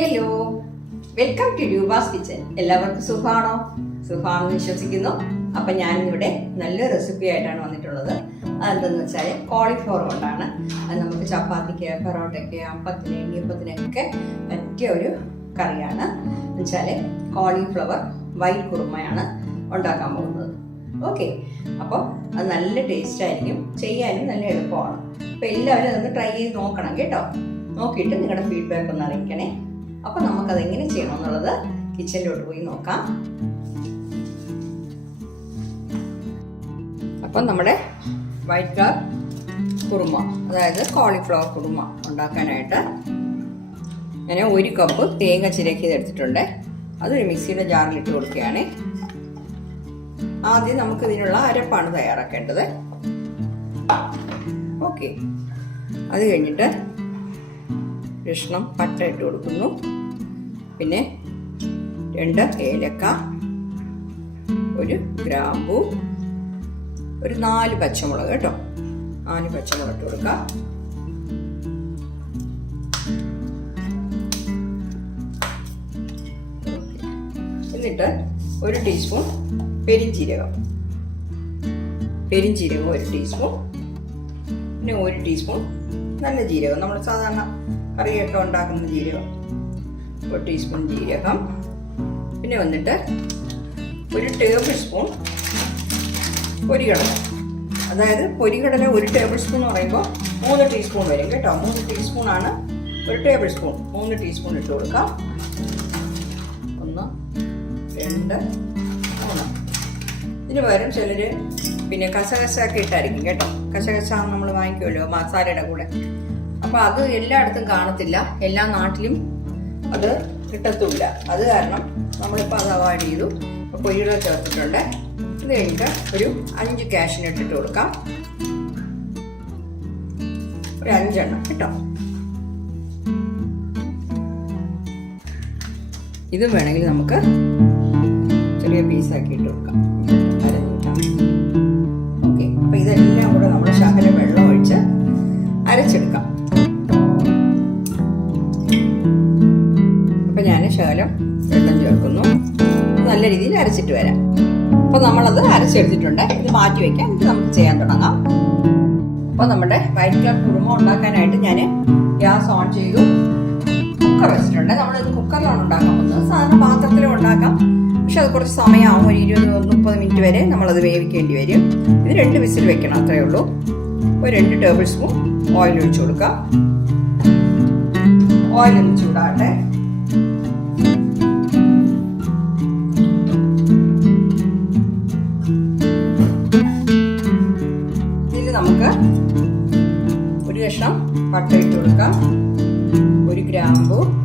Hello. Welcome to ഡ്യൂബാസ് kitchen എല്ലാവർക്കും സുഖമാണോ? സുഖമാണെന്ന് വിശ്വസിക്കുന്നു. അപ്പം ഞാനിവിടെ നല്ല റെസിപ്പി ആയിട്ടാണ് വന്നിട്ടുള്ളത്. അതെന്തെന്ന് വെച്ചാൽ കോളിഫ്ലവർ കൊണ്ടാണ്. അത് നമുക്ക് ചപ്പാത്തിക്ക് പൊറോട്ടയ്ക്ക് അപ്പത്തിന് ഇടിയപ്പത്തിനൊക്കെ പറ്റിയ ഒരു കറിയാണ്. വെച്ചാൽ കോളിഫ്ലവർ വൈറ്റ് കുറുമയാണ് ഉണ്ടാക്കാൻ പോകുന്നത്. ഓക്കെ അപ്പോൾ അത് നല്ല ടേസ്റ്റ് ആയിരിക്കും. ചെയ്യാനും നല്ല എളുപ്പമാണ്. അപ്പോൾ എല്ലാവരും അതൊന്ന് ട്രൈ ചെയ്ത് നോക്കണം കേട്ടോ. നോക്കിയിട്ട് നിങ്ങളുടെ ഫീഡ്ബാക്ക് ഒന്ന് അറിയിക്കണേ. അപ്പോൾ നമുക്കത് എങ്ങനെ ചെയ്യണം എന്നുള്ളത് കിച്ചണിലോട്ട് പോയി നോക്കാം. അപ്പം നമ്മുടെ വൈറ്റ് കളർ കുറുമ അതായത് കോളിഫ്ലവർ കുറുമ ഉണ്ടാക്കാനായിട്ട് ഞാൻ ഒരു കപ്പ് തേങ്ങ ചിരക്കിയത് എടുത്തിട്ടുണ്ട്. അതൊരു മിക്സിയുടെ ജാറിലിട്ട് കൊടുക്കുകയാണ്. ആദ്യം നമുക്ക് ഇതിനുള്ള അരപ്പാണ് തയ്യാറാക്കേണ്ടത്. ഓക്കെ. അത് കഴിഞ്ഞിട്ട് കഷ്ണം പട്ട ഇട്ട് കൊടുക്കുന്നു. പിന്നെ രണ്ട് ഏലക്ക ഒരു ഗ്രാമ്പു ഒരു നാല് പച്ചമുളക് കേട്ടോ. നാല് പച്ചമുളക് ഇട്ട് കൊടുക്കുക എന്നിട്ട് ഒരു ടീസ്പൂൺ പെരിഞ്ചീരകം. പെരിഞ്ചീരകം ഒരു ടീസ്പൂൺ പിന്നെ ഒരു ടീസ്പൂൺ നല്ല ജീരകം. നമ്മൾ സാധാരണ കറിയൊക്കെ ഉണ്ടാക്കുന്ന ജീരകം. ഒരു ടീസ്പൂൺ ജീരകം. പിന്നെ വന്നിട്ട് ഒരു ടേബിൾ സ്പൂൺ പൊരികടല. അതായത് പൊരികടല ഒരു ടേബിൾ സ്പൂൺ എന്ന് പറയുമ്പോൾ മൂന്ന് ടീസ്പൂൺ വരും കേട്ടോ. മൂന്ന് ടീസ്പൂൺ ആണ് ഒരു ടേബിൾ സ്പൂൺ മൂന്ന് ടീസ്പൂൺ ഇട്ട് കൊടുക്കാം. ഒന്ന് രണ്ട് മൂന്ന്. ഇതിന് പകരം ചിലർ പിന്നെ കസകസ ഒക്കെ ഇട്ടായിരിക്കും കേട്ടോ. കസകസ നമ്മൾ വാങ്ങിക്കുമല്ലോ മസാലയുടെ കൂടെ. അപ്പോൾ അത് എല്ലായിടത്തും കാണത്തില്ല. എല്ലാ നാട്ടിലും അത് കിട്ടത്തുമില്ല. അത് കാരണം നമ്മളിപ്പോൾ അത് അവോയ്ഡ് ചെയ്തു. അപ്പോൾ ചേർത്തിട്ടുണ്ട്. ഇത് കഴിഞ്ഞിട്ട് ഒരു അഞ്ച് ക്യാഷിന് ഇട്ടിട്ട് കൊടുക്കാം. ഒരു അഞ്ചെണ്ണം കേട്ടോ. ഇതും വേണമെങ്കിൽ നമുക്ക് ചെറിയ പീസാക്കി ഇട്ട് കൊടുക്കാം. ശകലം വെള്ളം ചേർക്കുന്നു നല്ല രീതിയിൽ അരച്ചിട്ട് വരാം. അപ്പൊ നമ്മളത് അരച്ചെടുത്തിട്ടുണ്ട്. ഇത് മാറ്റി വയ്ക്കാം ഇത് നമുക്ക് ചെയ്യാൻ തുടങ്ങാം. അപ്പോൾ നമ്മുടെ വൈറ്റ് കളർ കുറുമ ഉണ്ടാക്കാനായിട്ട് ഞാൻ ഗ്യാസ് ഓൺ ചെയ്തു. കുക്കർ വെച്ചിട്ടുണ്ട്. നമ്മളിത് കുക്കറിലാണ് ഉണ്ടാക്കാൻ പോകുന്നത്. സാധാരണ പാത്രത്തിലും ഉണ്ടാക്കാം. പക്ഷെ അത് കുറച്ച് സമയമാകും ഒരു ഇരുപത് മുപ്പത് മിനിറ്റ് വരെ നമ്മളത് വേവിക്കേണ്ടി വരും. ഇത് രണ്ട് വിസിൽ വെക്കണം അത്രയേ ഉള്ളൂ. ഒരു രണ്ട് ടേബിൾ സ്പൂൺ ഓയിൽ ഒഴിച്ചു കൊടുക്കാം. ഓയിൽ ഒന്ന് ചൂടാകട്ടെ. പട്ട ഇട്ട് കൊടുക്കാം. ഒരു ഗ്രാമ്പു.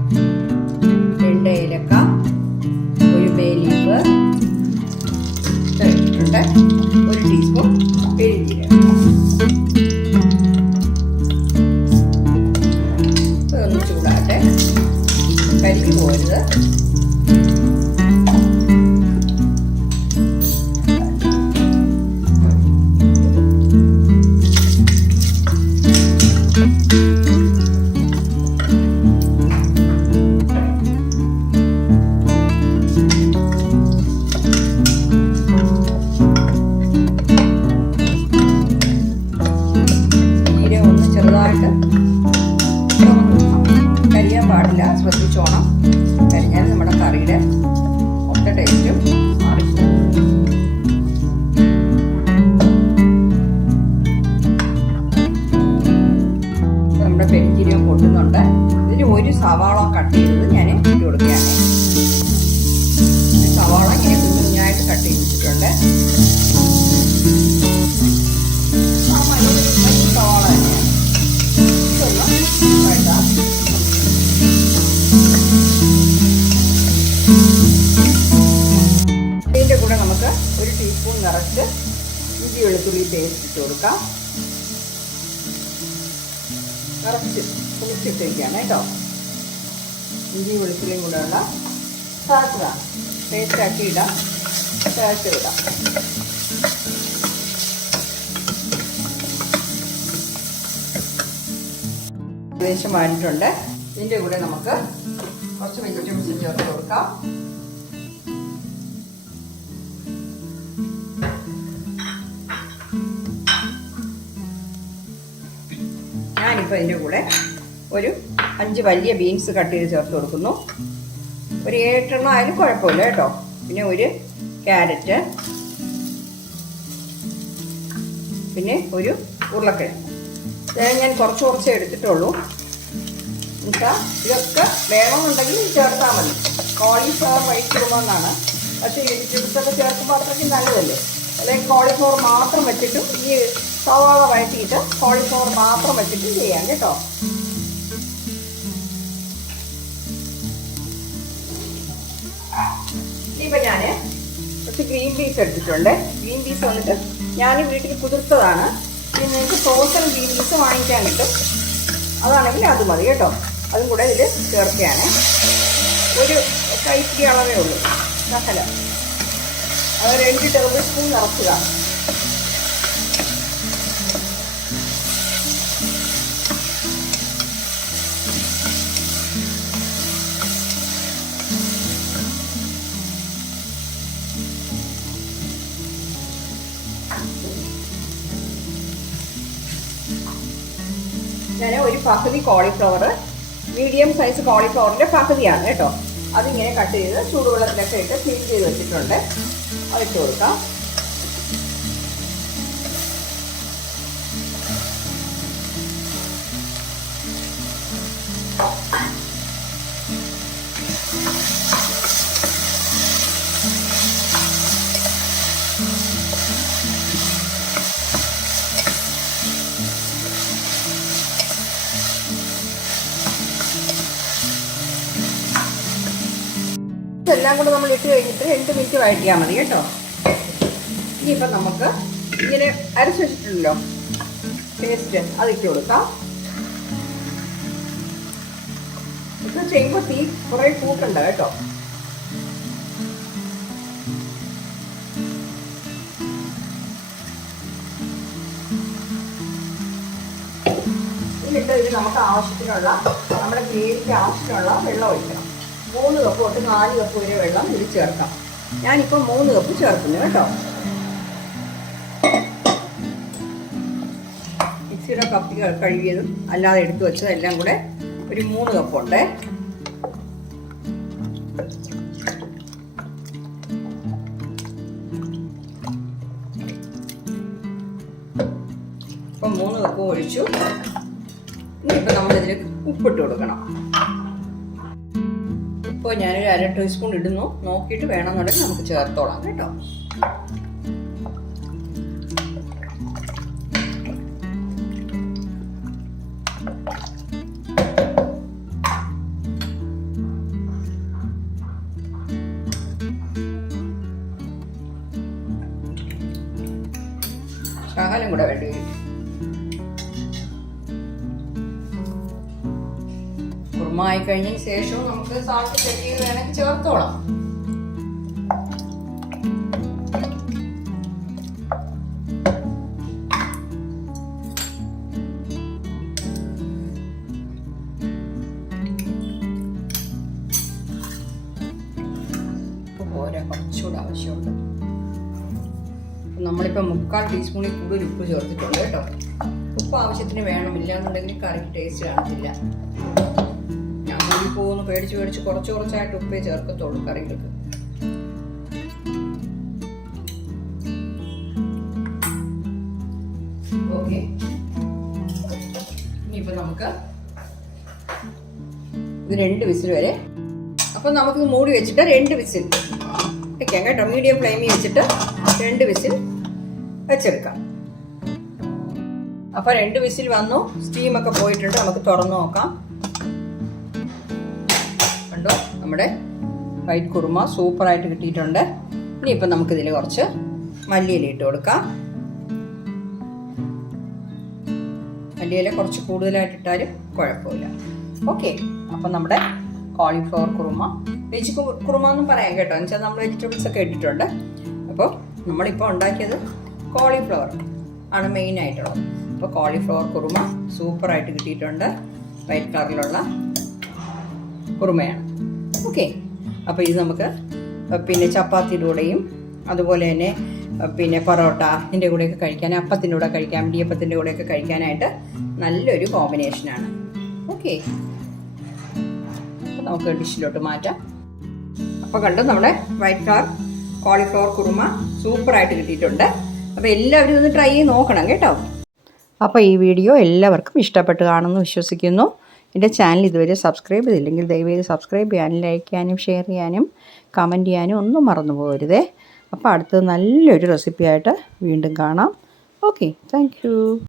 ഒന്ന് ചെറുതായിട്ട് കരിയാൻ പാടില്ല ശ്രദ്ധിച്ചോണം. കരിഞ്ഞാൽ നമ്മുടെ കറിയുടെ ഒക്കെ ടേസ്റ്റും നിറച്ച് ഇഞ്ചി വെളുത്തുള്ളി പേസ്റ്റ് ഇട്ട് കൊടുക്കാം. കുറച്ച് കുളിച്ചിട്ടിരിക്കുകയാണ് കേട്ടോ. ഇഞ്ചി വെളുത്തുള്ളിയും കൂടെ ഉള്ള സാധ്യത പേസ്റ്റ് ആക്കി ഇടാം. ചേർത്ത് ഇടാം. ഏകദേശം വാങ്ങിയിട്ടുണ്ട് ഇതിന്റെ കൂടെ നമുക്ക് കുറച്ച് വെജിറ്റബിൾസ് ചേർത്ത് കൊടുക്കാം. ഞാനിപ്പോൾ ഇതിന്റെ കൂടെ ഒരു അഞ്ച് വലിയ ബീൻസ് കട്ട് ചെയ്ത് ചേർത്ത് കൊടുക്കുന്നു. ഒരു ഏഴെട്ടെണ്ണം ആയാലും കുഴപ്പമില്ല കേട്ടോ. പിന്നെ ഒരു ക്യാരറ്റ് പിന്നെ ഒരു ഉരുളക്കിഴങ്ങ്. അതായത് ഞാൻ കുറച്ച് കുറച്ച് എടുത്തിട്ടുള്ളൂ. എന്നുവെച്ചാൽ ഇതൊക്കെ വേണമെന്നുണ്ടെങ്കിൽ ചേർത്താൽ മതി. കോളിഫ്ലവർ വൈറ്റ് കുറുമെന്നാണ് പക്ഷേ വെജിറ്റബിൾസൊക്കെ ചേർക്കുമ്പോൾ അത്രയ്ക്ക് നല്ലതല്ലേ? അല്ലെങ്കിൽ കോളിഫ്ലവർ മാത്രം വെച്ചിട്ടും ഈ സവാള വഴറ്റിയിട്ട് കോളിഫ്ലവർ മാത്രം വെച്ചിട്ട് ചെയ്യാം കേട്ടോ. ഇപ്പൊ ഞാൻ കുറച്ച് ഗ്രീൻ പീസ് എടുത്തിട്ടുണ്ട്. ഗ്രീൻ പീസ് വന്നിട്ട് ഞാൻ വീട്ടിൽ കുതിർത്തതാണ്. ഇനി നിങ്ങൾക്ക് ഫ്രോസൺ ഗ്രീൻ പീസ് വാങ്ങിക്കാൻ കിട്ടും. അതാണെങ്കിൽ അത് മതി കേട്ടോ. അതും കൂടെ ഇതിൽ ചേർക്കുകയാണ്. ഒരു കൈപ്പിടി അളവേ ഉള്ളൂ. ശകല അത് രണ്ട് ടേബിൾ സ്പൂൺ നിറക്കുക. ഞാൻ ഒരു പകുതി കോളിഫ്ലവർ മീഡിയം സൈസ് കോളിഫ്ലവറിന്റെ പകുതിയാണ് കേട്ടോ. അതിങ്ങനെ കട്ട് ചെയ്ത് ചൂടുവെള്ളത്തിലൊക്കെ ഇട്ട് ക്ലീൻ ചെയ്ത് വെച്ചിട്ടുണ്ട്. അതിട്ട് കൊടുക്കാം. ഇതെല്ലാം കൂടെ നമ്മൾ ഇട്ട് കഴിഞ്ഞിട്ട് രണ്ട് മിനിറ്റ് വഴറ്റിയാൽ മതി കേട്ടോ. ഇനിയിപ്പം നമുക്ക് ഇങ്ങനെ അരച്ച് വെച്ചിട്ടുണ്ടല്ലോ. പേസ്റ്റ് അത് ഇട്ട് കൊടുക്കാം. ഇത് ചെയ്യുമ്പോൾ തീ കുറേ കൂട്ടണ്ട കേട്ടോ. എന്നിട്ട് ഇത് നമുക്ക് ആവശ്യത്തിനുള്ള നമ്മുടെ ഗ്രേവിക്ക് ആവശ്യത്തിനുള്ള വെള്ളം ഒഴിക്കണം മൂന്ന് കപ്പ് തൊട്ട് നാല് കപ്പ് വരെ വെള്ളം ഇതിൽ ചേർക്കാം. ഞാനിപ്പോൾ മൂന്ന് കപ്പ് ചേർക്കുന്നു കേട്ടോ. മിക്സിയുടെ കപ്പി കഴുകിയതും അല്ലാതെ എടുത്തു വെച്ചതും എല്ലാം കൂടെ ഒരു മൂന്ന് കപ്പുണ്ട്. ഇപ്പം മൂന്ന് കപ്പ് ഒഴിച്ചു. ഇനിയിപ്പോൾ നമ്മളിതിൽ ഉപ്പിട്ട് കൊടുക്കണം. ഇപ്പോൾ ഞാനൊരു അര ടീസ്പൂൺ ഇടുന്നു. നോക്കിയിട്ട് വേണമെന്നുണ്ടെങ്കിൽ നമുക്ക് ചേർത്തോളാം കേട്ടോ. ശകലം കൂടെ വേണ്ടി വരും കുറുമായി കഴിഞ്ഞതിന് ശേഷവും നമുക്ക് സാൾട്ട് ചെക്ക് ചെയ്ത് വേണമെങ്കിൽ ചേർത്തോളാം. പോരാ നമ്മളിപ്പോൾ മുക്കാൽ ടീസ്പൂണിൽ കൂടുതൽ ഉപ്പ് ചേർത്തിട്ടുണ്ട് കേട്ടോ. ഉപ്പ് ആവശ്യത്തിന് വേണം ഇല്ലാന്നുണ്ടെങ്കിൽ കറിക്ക് ടേസ്റ്റ് കാണത്തില്ല ഒന്ന് പേടിച്ച് പേടിച്ച് കുറച്ച് കുറച്ചായിട്ട് ഉപ്പേ ചേർക്കത്തുള്ളൂ കറികൾക്ക്. ഓക്കെ. ഇനിയിപ്പോൾ നമുക്ക് ഇത് രണ്ട് വിസിൽ വരെ. അപ്പോൾ നമുക്ക് മൂടി വെച്ചിട്ട് രണ്ട് വിസിൽ. വെക്കാം കേട്ടോ. മീഡിയം ഫ്ലെയിമിൽ വെച്ചിട്ട് രണ്ട് വിസിൽ വെച്ചെടുക്കാം. അപ്പോൾ രണ്ട് വിസിൽ വന്നു. സ്റ്റീമൊക്കെ പോയിട്ടുണ്ട്. നമുക്ക് തുറന്നു നോക്കാം. നമ്മുടെ വൈറ്റ് കുറുമ സൂപ്പറായിട്ട് കിട്ടിയിട്ടുണ്ട്. ഇനി ഇനിയിപ്പോൾ നമുക്കിതിൽ കുറച്ച് മല്ലിയില ഇട്ട് കൊടുക്കാം. മല്ലിയില കുറച്ച് കൂടുതലായിട്ട് ഇട്ടാലും കുഴപ്പമില്ല. ഓക്കെ അപ്പം നമ്മുടെ കോളിഫ്ലവർ കുറുമ. വെജ് കുറുമ എന്നും പറയാം കേട്ടോ. എന്ന് വെച്ചാൽ നമ്മൾ വെജിറ്റബിൾസ് ഒക്കെ ഇട്ടിട്ടുണ്ട്. അപ്പോൾ നമ്മളിപ്പോൾ ഉണ്ടാക്കിയത് കോളിഫ്ലവർ ആണ് മെയിൻ ആയിട്ടുള്ളത്. അപ്പോൾ കോളിഫ്ലവർ കുറുമ സൂപ്പറായിട്ട് കിട്ടിയിട്ടുണ്ട്. വൈറ്റ് കളറിലുള്ള കുറുമയാണ്. ഓക്കെ. അപ്പോൾ ഇത് നമുക്ക് പിന്നെ ചപ്പാത്തിയുടെ കൂടെയും അതുപോലെ തന്നെ പിന്നെ പൊറോട്ട ഇതിന്റെ കൂടെയൊക്കെ കഴിക്കാൻ അപ്പത്തിന്റെ കൂടെ കഴിക്കാൻ ഇടിയപ്പത്തിന്റെ കൂടെയൊക്കെ കഴിക്കാനായിട്ട് നല്ലൊരു കോമ്പിനേഷനാണ് ഓക്കെ. നമുക്ക് ഡിഷിലോട്ട് മാറ്റാം. അപ്പോൾ കണ്ടു നമ്മുടെ വൈറ്റ് ഫ്ലവർ കോളിഫ്ലവർ കുറുമ സൂപ്പറായിട്ട് കിട്ടിയിട്ടുണ്ട്. അപ്പോൾ എല്ലാവരും ഒന്ന് ട്രൈ ചെയ്ത് നോക്കണം കേട്ടോ. അപ്പോൾ ഈ വീഡിയോ എല്ലാവർക്കും ഇഷ്ടപ്പെട്ട് കാണുമെന്ന് വിശ്വസിക്കുന്നു. എന്റെ ചാനൽ ഇതുവരെ സബ്സ്ക്രൈബ് ചെയ്തില്ലെങ്കിൽ ദയവേത് സബ്സ്ക്രൈബ് ചെയ്യാനും ലൈക്ക് ചെയ്യാനും ഷെയർ ചെയ്യാനും കമന്റ് ചെയ്യാനും ഒന്നും മറന്നു പോകരുതേ. അപ്പോൾ അടുത്തത് നല്ലൊരു റെസിപ്പിയായിട്ട് വീണ്ടും കാണാം. Okay thank